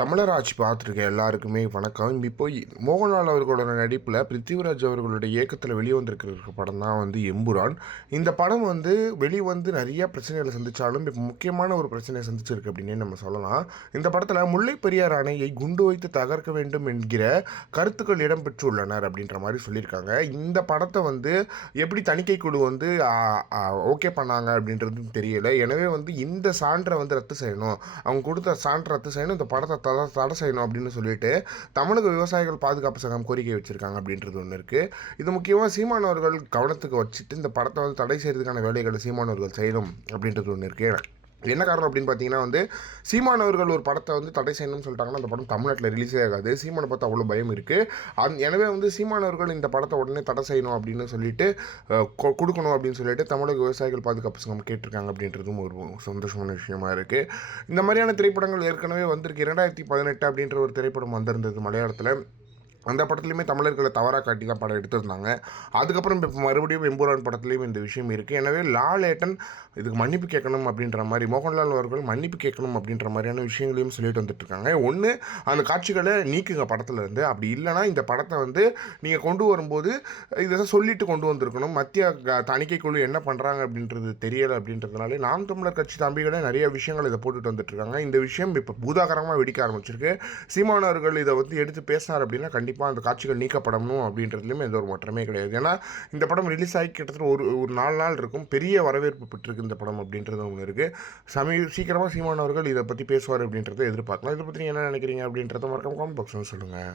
தமிழர் ஆட்சி பார்த்துருக்க எல்லாருக்குமே வணக்கம். இப்போ மோகன்லால் அவர்களோட நடிப்பில் பிருத்திவிராஜ் அவர்களுடைய இயக்கத்தில் வெளிவந்திருக்கிற படம் தான் வந்து எம்புரான். இந்த படம் வந்து வெளிவந்து நிறைய பிரச்சனைகளை சந்தித்தாலும் இப்போ முக்கியமான ஒரு பிரச்சனையை சந்திச்சிருக்கு அப்படின்னே நம்ம சொல்லலாம். இந்த படத்தில் முல்லை பெரியார் அணையை குண்டு வைத்து தகர்க்க வேண்டும் என்கிற கருத்துக்கள் இடம்பெற்றுள்ளனர் அப்படின்ற மாதிரி சொல்லியிருக்காங்க. இந்த படத்தை வந்து எப்படி தணிக்கை குழு வந்து ஓகே பண்ணாங்க அப்படின்றது தெரியல. எனவே வந்து இந்த சான்றை வந்து ரத்து செய்யணும், அவங்க கொடுத்த சான்றை ரத்து செய்யணும், இந்த படத்தை தடை செய்யணும் அப்படின்னு சொல்லிட்டு தமிழக விவசாயிகள் பாதுகாப்பு சங்கம் கோரிக்கை வச்சிருக்காங்க அப்படின்றது ஒன்று இருக்குது. இது முக்கியமாக சீமானவர்கள் கவனத்துக்கு வச்சுட்டு இந்த படத்தை வந்து தடை செய்யறதுக்கான வேலைகளை சீமானவர்கள் செய்யணும் அப்படின்றது ஒன்று இருக்குது. என்ன காரணம் அப்படின்னு பார்த்தீங்கன்னா வந்து சீமானவர்கள் ஒரு படத்தை வந்து தடை செய்யணும்னு சொல்லிட்டாங்கன்னா அந்த படம் தமிழ்நாட்டில் ரிலீஸே ஆகாது. சீமானை பார்த்து அவ்வளோ பயம் இருக்குது. எனவே வந்து சீமானவர்கள் இந்த படத்தை உடனே தடை செய்யணும் அப்படின்னு சொல்லிட்டு கொடுக்கணும் அப்படின்னு சொல்லிட்டு தமிழக விவசாயிகள் பாதுகாப்பு சங்கம் கேட்டிருக்காங்க அப்படின்றதும் ஒரு சந்தோஷமான விஷயமா இருக்குது. இந்த மாதிரியான திரைப்படங்கள் ஏற்கனவே வந்திருக்கு. 2018 அப்படின்ற ஒரு திரைப்படம் வந்திருந்தது மலையாளத்தில். அந்த படத்துலையுமே தமிழர்களை தவறாக காட்டி தான் படம் எடுத்திருந்தாங்க. அதுக்கப்புறம் இப்போ மறுபடியும் எம்புரான் படத்துலேயும் இந்த விஷயம் இருக்குது. எனவே லாலேட்டன் இதுக்கு மன்னிப்பு கேட்கணும் அப்படின்ற மாதிரி, மோகன்லால் அவர்கள் மன்னிப்பு கேட்கணும் அப்படின்ற மாதிரியான விஷயங்களையும் சொல்லிட்டு வந்துட்டுருக்காங்க. ஒன்று, அந்த காட்சிகளை நீக்குங்க படத்துலேருந்து. அப்படி இல்லைனா இந்த படத்தை வந்து நீங்கள் கொண்டு வரும்போது இதை சொல்லிட்டு கொண்டு வந்திருக்கணும். மத்திய தணிக்கை குழு என்ன பண்ணுறாங்க அப்படின்றது தெரியலை. அப்படின்றதுனாலே நாம் தமிழர் கட்சி தம்பிகளே நிறைய விஷயங்கள் இதை போட்டுட்டு வந்துட்டுருக்காங்க. இந்த விஷயம் இப்போ பூதாகரமாக வெடிக்க ஆரம்பிச்சிருக்கு. சீமானவர்கள் இதை வந்து எடுத்து பேசினார் அப்படின்னா கண்டிப்பாக அந்த காட்சிகள் நீக்கப்படணும் அப்படின்றதுலையுமே எந்த ஒரு மாற்றமே கிடையாது. ஏன்னா இந்த படம் ரிலீஸ் ஆகி கிட்டத்தட்ட ஒரு 4 நாள் இருக்கும். பெரிய வரவேற்பு பெற்றிருக்கு இந்த படம் அப்படின்றது ஒன்று இருக்குது. சீக்கிரமாக சீமானவர்கள் இதை பற்றி பேசுவார் அப்படின்றத எதிர்பார்க்கலாம். இதை பற்றி என்ன நினைக்கிறீங்க அப்படின்றத மறக்காம கமெண்ட் பாக்ஸில் சொல்லுங்கள்.